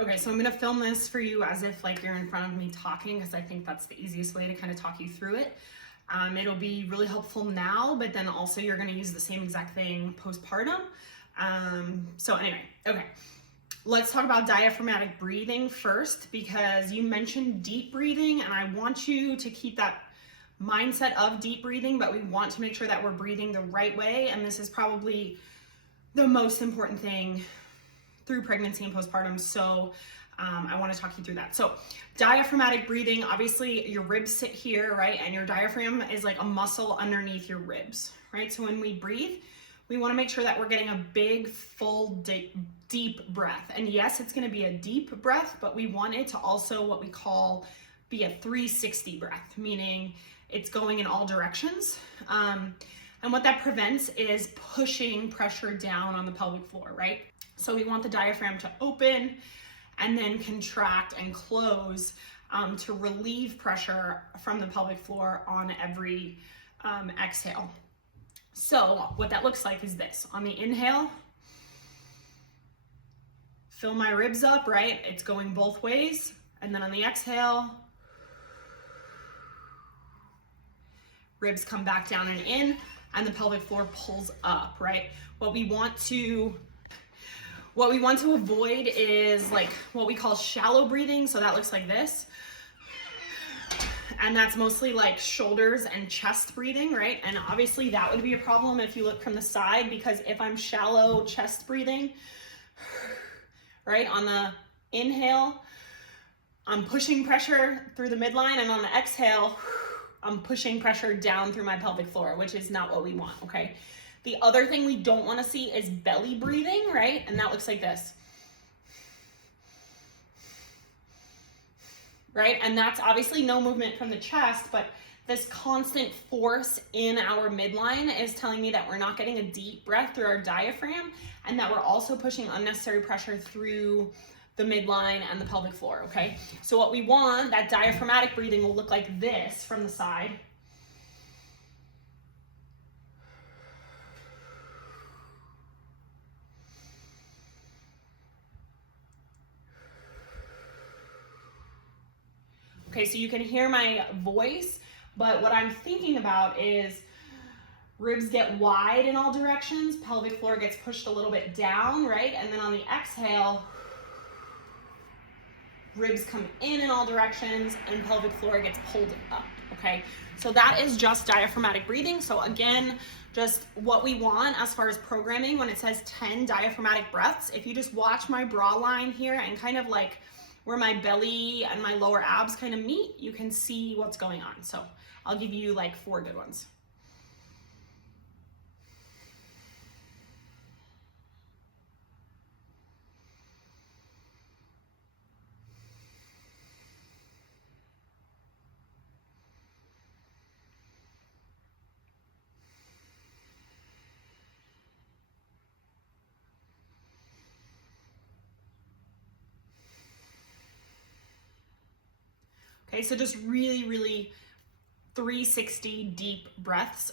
Okay, so I'm gonna film this for you as if like you're in front of me talking, because I think that's the easiest way to kind of talk you through it. It'll be really helpful now, but then also you're gonna use the same exact thing postpartum. So anyway, okay. Let's talk about diaphragmatic breathing first, because you mentioned deep breathing, and I want you to keep that mindset of deep breathing, but we want to make sure that we're breathing the right way, and this is probably the most important thing through pregnancy and postpartum. So I want to talk you through that. So diaphragmatic breathing, obviously your ribs sit here, right? And your diaphragm is like a muscle underneath your ribs, right? So when we breathe, we want to make sure that we're getting a big, full, deep breath. And yes, it's going to be a deep breath, but we want it to also what we call be a 360 breath, meaning it's going in all directions. And what that prevents is pushing pressure down on the pelvic floor, right? So we want the diaphragm to open and then contract and close to relieve pressure from the pelvic floor on every exhale. So what that looks like is this. On the inhale, fill my ribs up, right? It's going both ways. And then on the exhale, ribs come back down and in, and the pelvic floor pulls up, right? What we want to avoid is like what we call shallow breathing. So that looks like this. And that's mostly like shoulders and chest breathing, right? And obviously that would be a problem if you look from the side, because if I'm shallow chest breathing, right, on the inhale, I'm pushing pressure through the midline, and on the exhale, I'm pushing pressure down through my pelvic floor, which is not what we want, okay? The other thing we don't want to see is belly breathing, right? And that looks like this. Right? And that's obviously no movement from the chest, but this constant force in our midline is telling me that we're not getting a deep breath through our diaphragm, and that we're also pushing unnecessary pressure through the midline and the pelvic floor, okay? So what we want, that diaphragmatic breathing will look like this from the side. Okay, so you can hear my voice, but what I'm thinking about is ribs get wide in all directions, pelvic floor gets pushed a little bit down, right? And then on the exhale, ribs come in all directions, and pelvic floor gets pulled up, okay? So that is just diaphragmatic breathing. So again, just what we want as far as programming, when it says 10 diaphragmatic breaths, if you just watch my bra line here and kind of like where my belly and my lower abs kind of meet, you can see what's going on. So I'll give you like 4 good ones. Okay, so just really 360 deep breaths.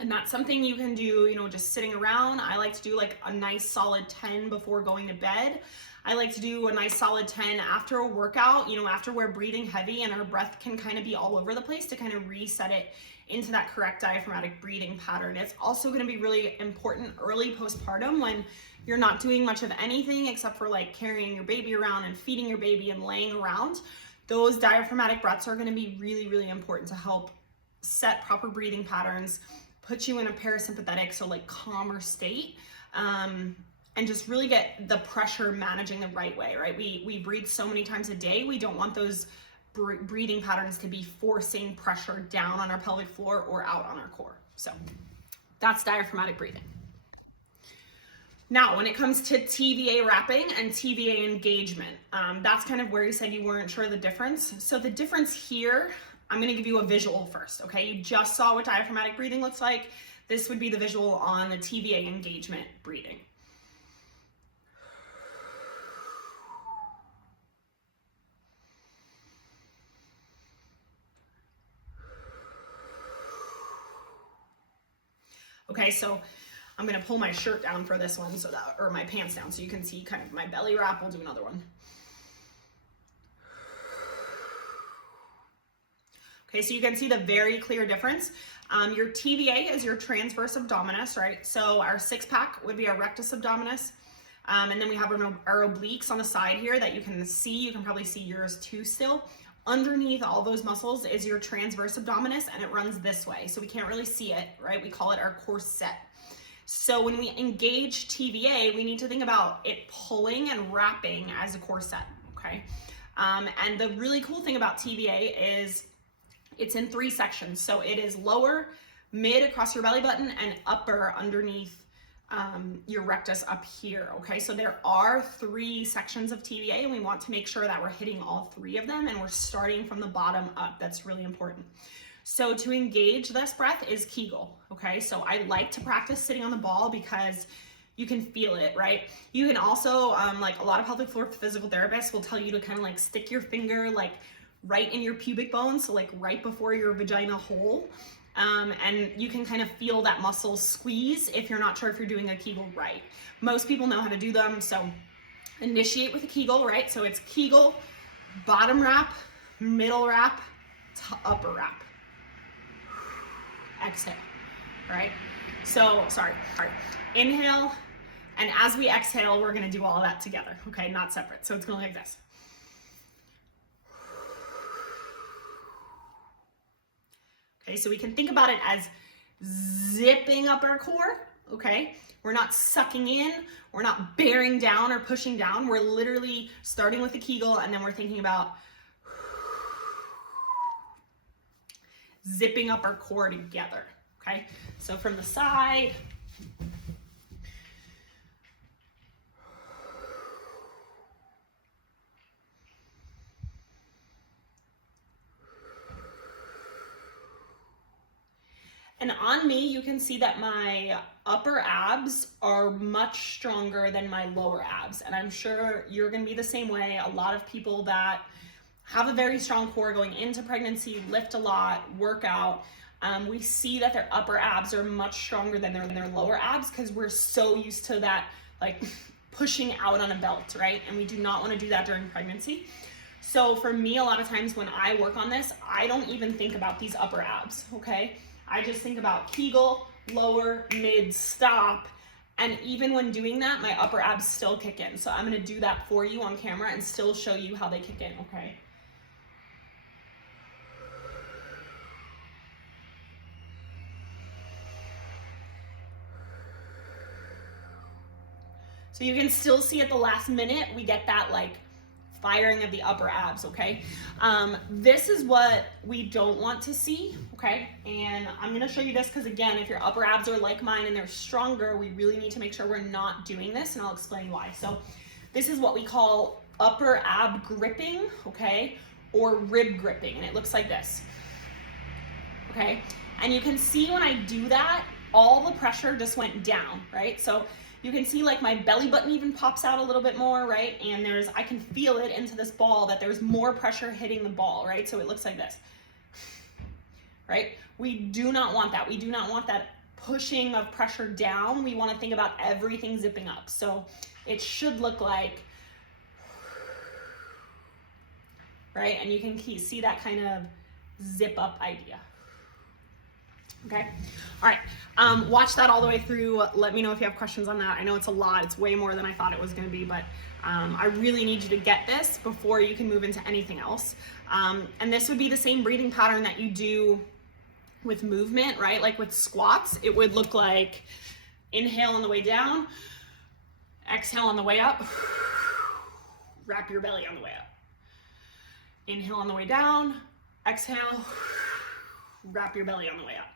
And that's something you can do, you know, just sitting around. I like to do like a nice solid 10 before going to bed. I like to do a nice solid 10 after a workout, you know, after we're breathing heavy and our breath can kind of be all over the place, to kind of reset it into that correct diaphragmatic breathing pattern. It's also going to be really important early postpartum, when you're not doing much of anything except for like carrying your baby around and feeding your baby and laying around. Those diaphragmatic breaths are going to be really important to help set proper breathing patterns, put you in a parasympathetic, so like calmer state, and just really get the pressure managing the right way, right? We breathe so many times a day. We don't want those breathing patterns to be forcing pressure down on our pelvic floor or out on our core. So that's diaphragmatic breathing. Now, when it comes to TVA wrapping and TVA engagement, that's kind of where you said you weren't sure the difference. So the difference here, I'm gonna give you a visual first, okay? You just saw what diaphragmatic breathing looks like. This would be the visual on the TVA engagement breathing. Okay, so I'm gonna pull my shirt down for this one so that, or my pants down, so you can see kind of my belly wrap. We'll do another one. Okay, so you can see the very clear difference. Your TVA is your transverse abdominis, right? So our six pack would be our rectus abdominis. And then we have our obliques on the side here that you can see. You can probably see yours too still. Underneath all those muscles is your transverse abdominis, and it runs this way. So we can't really see it, right? We call it our corset. So when we engage TVA, we need to think about it pulling and wrapping as a corset, okay? And the really cool thing about TVA is it's in 3 sections. So it is lower, mid across your belly button, and upper underneath your rectus up here, okay? So there are 3 sections of TVA, and we want to make sure that we're hitting all 3 of them, and we're starting from the bottom up. That's really important. So to engage this breath is Kegel, okay? So I like to practice sitting on the ball because you can feel it, right? You can also, like a lot of pelvic floor physical therapists will tell you to kind of like stick your finger like right in your pubic bone, so like right before your vagina hole. And you can kind of feel that muscle squeeze if you're not sure if you're doing a Kegel right. Most people know how to do them, so initiate with a Kegel, right? So it's Kegel, bottom wrap, middle wrap, upper wrap. Exhale, right? So, sorry. Inhale, and as we exhale, we're gonna do all of that together, okay? Not separate, so it's going like this. Okay, so we can think about it as zipping up our core, okay? We're not sucking in, we're not bearing down or pushing down. We're literally starting with a Kegel, and then we're thinking about zipping up our core together, okay? So from the side, and on me, you can see that my upper abs are much stronger than my lower abs. And I'm sure you're gonna be the same way. A lot of people that have a very strong core going into pregnancy, lift a lot, work out, we see that their upper abs are much stronger than their lower abs because we're so used to that like pushing out on a belt, right? And we do not want to do that during pregnancy. So for me, a lot of times when I work on this, I don't even think about these upper abs, okay? I just think about Kegel, lower, mid, stop. And even when doing that, my upper abs still kick in. So I'm gonna do that for you on camera and still show you how they kick in, okay? So you can still see at the last minute, we get that like firing of the upper abs, okay? This is what we don't want to see, okay? And I'm gonna show you this because again, if your upper abs are like mine and they're stronger, we really need to make sure we're not doing this, and I'll explain why. So this is what we call upper ab gripping, okay? Or rib gripping, and it looks like this, okay? And you can see when I do that, all the pressure just went down, right? So you can see like my belly button even pops out a little bit more, right? And I can feel it into this ball that there's more pressure hitting the ball, right? So it looks like this, right? We do not want that. We do not want that pushing of pressure down. We want to think about everything zipping up. So it should look like, right? And you can see that kind of zip up idea. Okay, all right, watch that all the way through. Let me know if you have questions on that. I know it's a lot, it's way more than I thought it was gonna be, but I really need you to get this before you can move into anything else. And this would be the same breathing pattern that you do with movement, right? Like with squats, it would look like inhale on the way down, exhale on the way up, wrap your belly on the way up. Inhale on the way down, exhale, wrap your belly on the way up.